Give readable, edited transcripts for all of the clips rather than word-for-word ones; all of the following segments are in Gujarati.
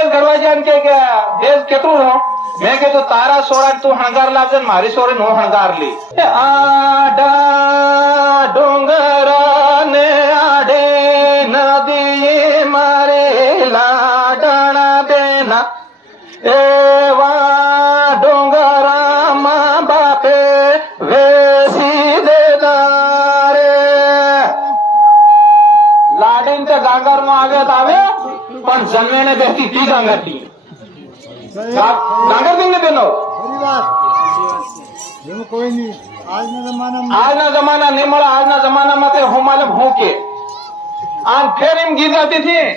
દેશ ઘરવા જાય કે દેશ કેટલું રહો મેં કીધું તારા સોરા તું હણગાર લાવજે ને મારી સોરે હું હણગાર લી આડા ડુંગરા ને આડે નદી મારે લાડણા બેના એવા ડુંગરામાં બાપે વેસી દેતા રે લાડીને તે ગાંગર માં આવ્યો તો આવ્યો પણ જન્મે ને બેસી તી ગાંગર થી ગાંગર થી ને બેનો કોઈ નહીં આજના જમાના નહીં મળે આજના જમાનામાં તે હું માલમ હું કે આમ ફેર એમ ગીત ગાતી હતી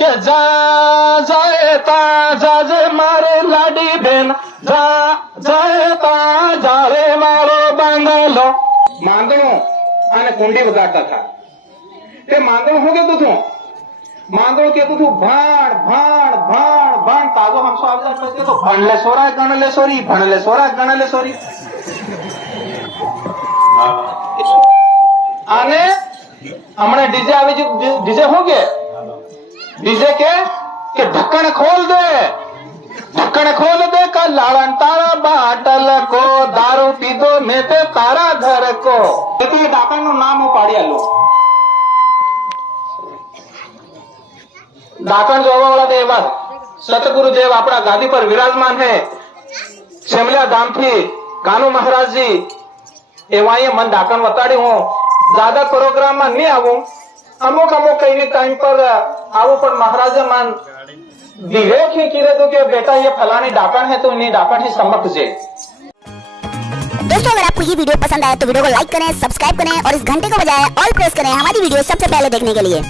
કે જા જાય તા જાજે મારે લાડી બેન જા જાય તા જાળે મારો બાંગલો માંદણું અને કુંડી વગાડતા હતા તે માંદણું શું કેતું હતું માંદણું કેતું હતું ભાણ ભાણ ભાણ ભાણ તાજો હમસો આવતા તો ભણલે સોરા ગણલે સોરી ભણલે સોરા ગણલે સોરી અને હમણાં ડીજે આવી ગયું ડીજે શું કે ડીજે કે ઢક્કણ ખોલ દે કા લાળન તારા બાટલ કો દારૂ પીધો મેં તે તારા ઘર કો એટલે ડાકણ નું નામ હું પાડી આલું ડાકણ જોવા વાળા તો એવા સતગુરુદેવ આપણા ગાદી પર વિરાજમાન है શેમલિયા ધામ થી કાનુ મહારાજજી એવા મન ડાકણ વતાડી હું ज्यादा प्रोग्राम में नहीं आऊं अमुक अमुक कहीं टाइम पर आऊं पर महाराज मान धीरे खींची दे तो कि बेटा ये फलानी डाकण है तो इन्हीं डाकण ही समझ जे। दोस्तों अगर आपको ये वीडियो पसंद आए तो वीडियो को लाइक करें, सब्सक्राइब करें और इस घंटे को बजाय ऑल प्रेस करें हमारी वीडियो सबसे पहले देखने के लिए।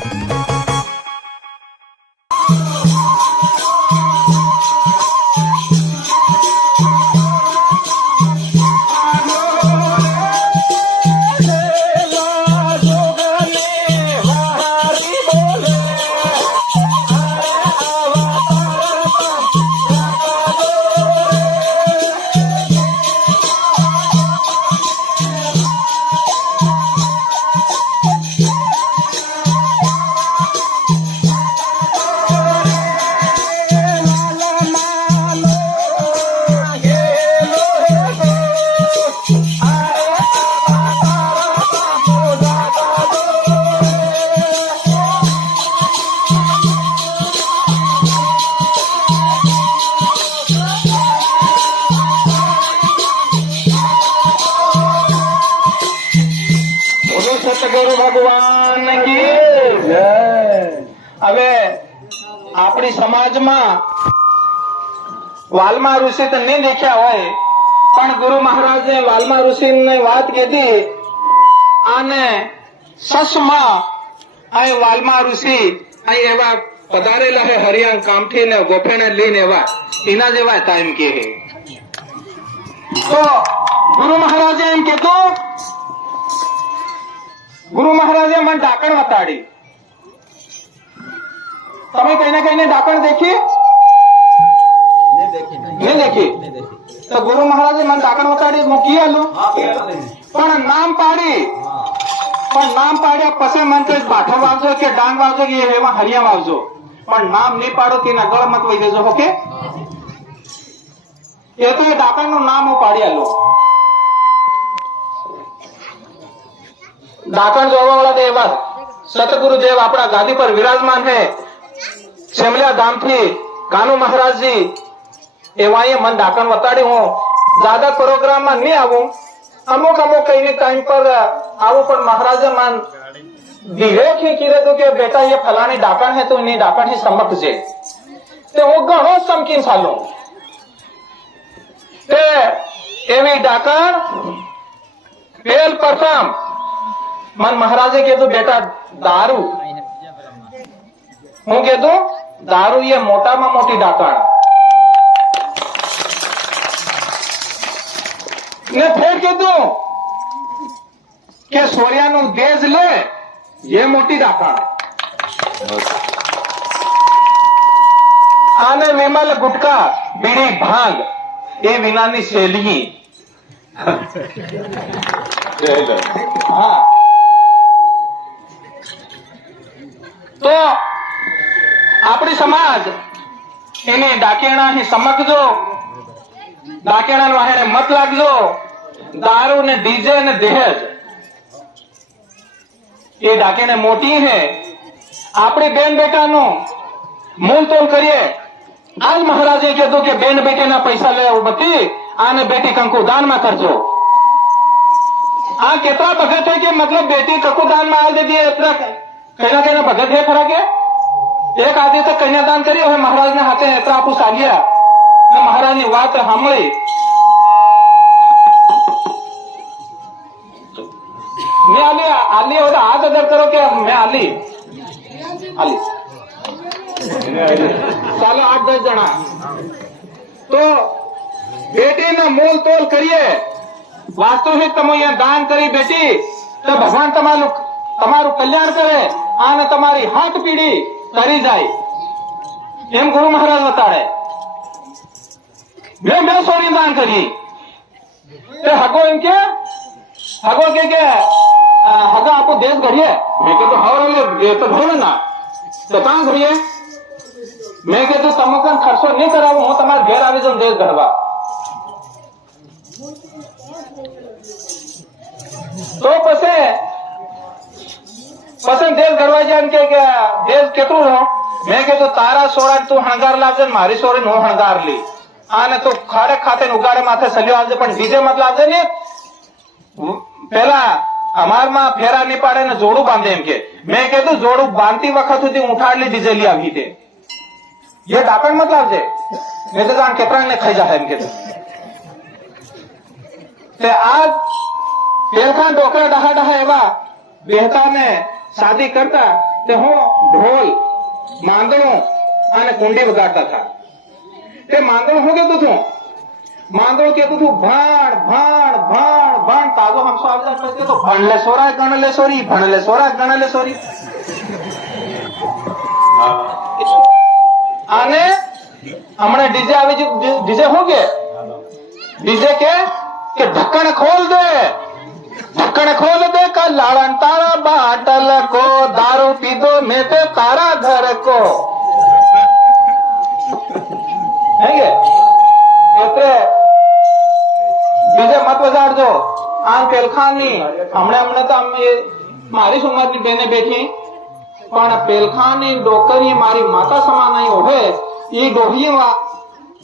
સતગુરુ ભગવાન કી જય। હવે આપણી સમાજમાં વાલ્મા ઋષિ તો નહીં દેખ્યા હોય પણ ગુરુ મહારાજે વાલ્મા ઋષિની વાત કીધી અને સસમાં અહીં વાલ્મા ઋષિ અહીં એવા પધારેલા હે હરિયાણ કામથી ને ગોફેને લઈને એવા એના જેવા ટાઈમ કે તો ગુરુ મહારાજે એમ કીધું ગુરુ મહારાજે મને ડાકણ વતાડી તમે કઈને ડાકણ દેખી નહીં દેખી તો ગુરુ મહારાજે મને ડાકણ વતાડી મૂકી આલું પણ નામ પાડ્યા પછી મને તો બાઠો વાવજો કે ડાંગ વાવજો કે એમાં હરિયા વાવજો પણ નામ નહીં પાડો તેના ગળ મત વહી દેજો ઓકે એ તો એ ડાકણ નું નામ હું પાડી આલું ડાકણ જોવા વાળા તો એવા સતગુરુદેવ આપણા ગાદી પર વિરાજમાન है શેમલિયા ધામ થી કાનુ મહારાજજી એવા મન ડાકણ વતાડી હું ज्यादा प्रोग्राम में नहीं आऊं अमुक अमुक कहीं टाइम पर आऊं पर महाराज मन धीरे खींची दे तो कि बेटा ये फलानी डाकण है तो इन्हीं डाकण ही समझ जे ते वो घणो समकीन सालो ते एवी डाकण पेल प्रथम मन महाराजे कहेतु बेटा दारू हूँ कहेतु दारू ये मोटा में मोटी डाकण ने फिर कहेतु के सोरिया नु देज ले ये मोटी डाकण आने विमल गुटका बीड़ी भांग ये विनानी शैली हाँ तो આપણી સમાજ એને ડાકેણા સમકજો, ડાકેણા વાહેને મત લાગજો. દારૂ ને ડીજે ને દહેજ એ ડાકેણે મોટી હે. આપણી બેન બેટાનું મૂલ તોલ કરીએ. આજ મહારાજે કીધું કે બેન બેટીના પૈસા લેવું બધી આને બેટી કંકુ દાનમાં કરજો. આ કેટલા ભગત है કે મતલબ બેટી કંકુ દાનમાં આલ દીધી કઈના કઈના ભગત હે ખરા કે એક આદિ તો કન્યાદાન કર્યો હોય મહારાજના હાથે એતરા આપું ચાલ્યા મહારાજની વાત સાંભળી. મેં આલી હાથ અદર કરો કે મેં આલી ચાલો 8-10 જણા તો બેટીને મૂલ તોલ કરીએ. વાસ્તવિક તમે અહીંયા દાન કરી બેટી તો ભગવાન તમારું કલ્યાણ કરે અને તમારી હાથ પીઢી તરી જાય એમ ગુરુ મહારાજ બતાડે. મેં સોરી દાન કરી હગો એમ કે હગો કે હગા આપો દેશ ઘડીએ. મેં કીધું હવે તો ભણે ના તો કાં ઘડીએ. મેં કીધું તમે પણ ખર્ચો નહીં કરાવું, હું તમારા ઘેર આવી જાઉં દેશ ઘડવા. તો પછી દેશ ઘડવા જાય કે દેશ કેટલું રહો. મેં કીધું તારા સોરા તું હણગાર લાવજે મારી સોરી હું હણગાર લી અને તું ખાડે ખાતે ઉગાડે માથે સલ્યો આવજે પણ બીજે મત લાવજે ને. પેલા અમારમાં ફેરા નહીં પાડે ને જોડું બાંધે એમ કે. મેં કીધું જોડું બાંધતી વખત સુધી ઉઠાડલી ડીજેલી આવી તે એ ડાકણ મત લાવજે. મેં તો આમ કેટલા ને ખાઈ જાય એમ કીધું. આ પેલખાન ઢોકળા ડહા ડહા એવા બેહતા ને શાદી કરતા તે હું ઢોલ માંદણું અને કુંડી વગાડતા હતા. તે માંદણું શું કહેતું હતું? માંદણું કહેતું હતું ભાણ ભાણ ભાણ ભાણ. તાજો હંસો આવી જાય તો ભણલે સોરા ગણલે સોરી, ભણલે સોરા ગણલે સોરી. અને હમણાં ડીજે આવી ગયું. ડીજે શું કે ડીજે કે ઢક્કણ ખોલ દે, ઢક્કણ ખોલ દે કા લાળન તારા બાટલ કો દારૂ પીધો મેં તે તારા ઘર કો. એટલે બીજે મત વજાડજો. આમ પેલખાની હમણાં તો મારી જ ઉંમરની બેને બેઠી પણ પેલખાની ડોકરી મારી માતા સમાન नहीं होवे. ये डोही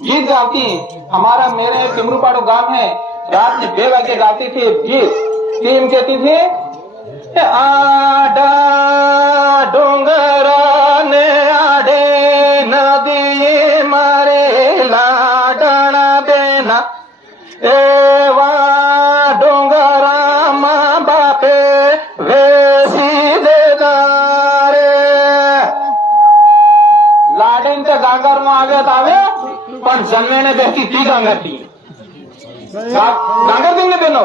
गीत गाती हमारा मेरे टिमरूपाड़ो गांव है. रात में 2 बजे गाती थी गीत. टीम कहती थी आडा डोंगरा ने आडे नदी मारे लाडना बेना एवा डोंगरा माँ बापे वेसी દેદારે. લાડીન તે ગાંગર માં આવ્યા પણ જન્મે ને બેઠી તી ગાંગર થી ગાંગર દિન ને બેનો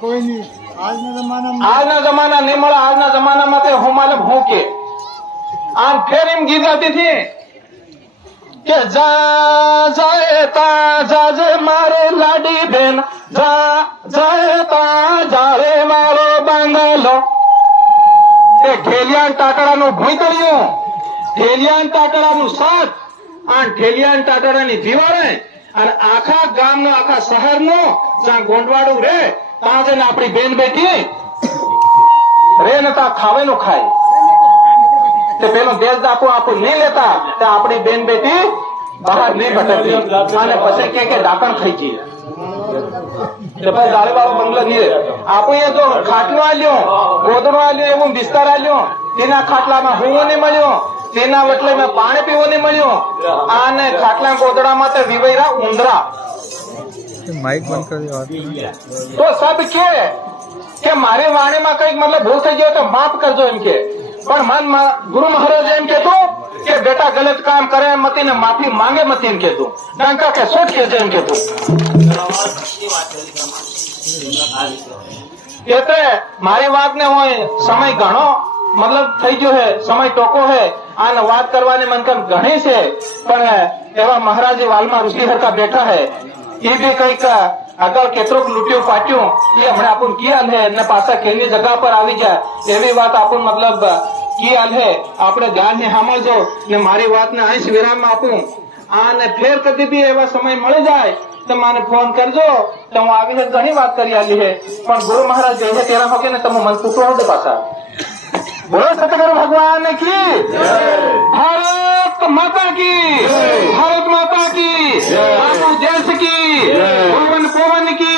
કોઈ નહીં. આજના જમાના નહીં મળે. આજના જમાનામાં તે હું માલમ હું કે આમ ફેર એમ ગીત ગાતી હતી કે જા જાય તા જાજે મારે લાડી બેન, જા જાય તા જારે મારો બાંગલો. એ ઢેલિયાન ટાટડાનું ભૂંતળિયું, ઢેલિયાન ટાટડાનું સાત આ ઢેલિયાન ટાટડાની દિવાળે અને આખા ગામનો આખા શહેરનો જ્યાં ગોંડવાડું રે ત્યાં જઈને આપણી બેન બેટી રે ને ત્યાં ખાવેલું ખાય. તે પેલો દેશ આપું આપું નહીં લેતા તે આપણી બેન બેટી બહાર નહીં ભટકતી અને પછી કે ડાકણ ખાઈ જઈએ. દાળે વાળો બંગલો નહીં આપું એ જો ખાટલો આલ્યો ગોદડો આલ્યો એવું બિસ્તર આલ્યો તેના ખાટલામાં હું નહીં મળ્યો, તેના વટલે મેં પાણી પીવું નહીં મળ્યું અને ખાટલા ગોદડામાં તે વિવૈરા ઉંદરા. માઇક બંધ કરી તો સબ કે મારી વાણીમાં કઈક મતલબ ભૂલ થઈ ગયો તો માફ કરજો એમ કે. પણ મન ગુરુ મહારાજ એમ કહેતું કે બેટા ગલત કામ કરે મતી ને માફી માંગે મતી એમ કહેતું. ડંકા કે સોટ કે એમ કહેતું. એટલે મારી વાત ને હોય સમય ઘણો મતલબ થઈ ગયો હે, સમય ટોકો હે અને વાત કરવાની મનકમ ઘણી છે પણ એવા મહારાજી વાલમાં ઋષિ હરકા બેઠા હે એ બી કઈક આગળ કેટલુંક લૂંટ્યું પાટ્યું એ હમણાં આપણને કિયાલ હે ને પાછા કેની જગા પર આવી જાય એવી વાત આપણને મતલબ કી આલે આપણે ધ્યાનથી સાંભળજો ને મારી વાતને અહીં જ વિરામ આપું. અને ફેર કદી બી એવા સમય મળી જાય તો મને ફોન કરજો. તો હું આવીને ઘણી વાત કરી આલી છે, પણ ગુરુ મહારાજ કહે છે તેરા હોકે ને તમે મન પૂછો હો પાછા. બોલો સતગુરુ ભગવાન की भारत माता की, भारत माता की, बाबू देश की, पवन पवन की,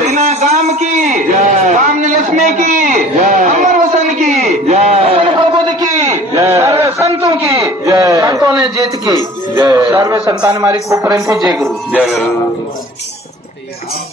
बिना गाम की, गाम लक्ष्मी की, अमर वसन की, प्रबुद्ध की, सर्व संतों की, संतों ने जीत की, सर्व संतान मारी खूब प्रेम को जय गुरु.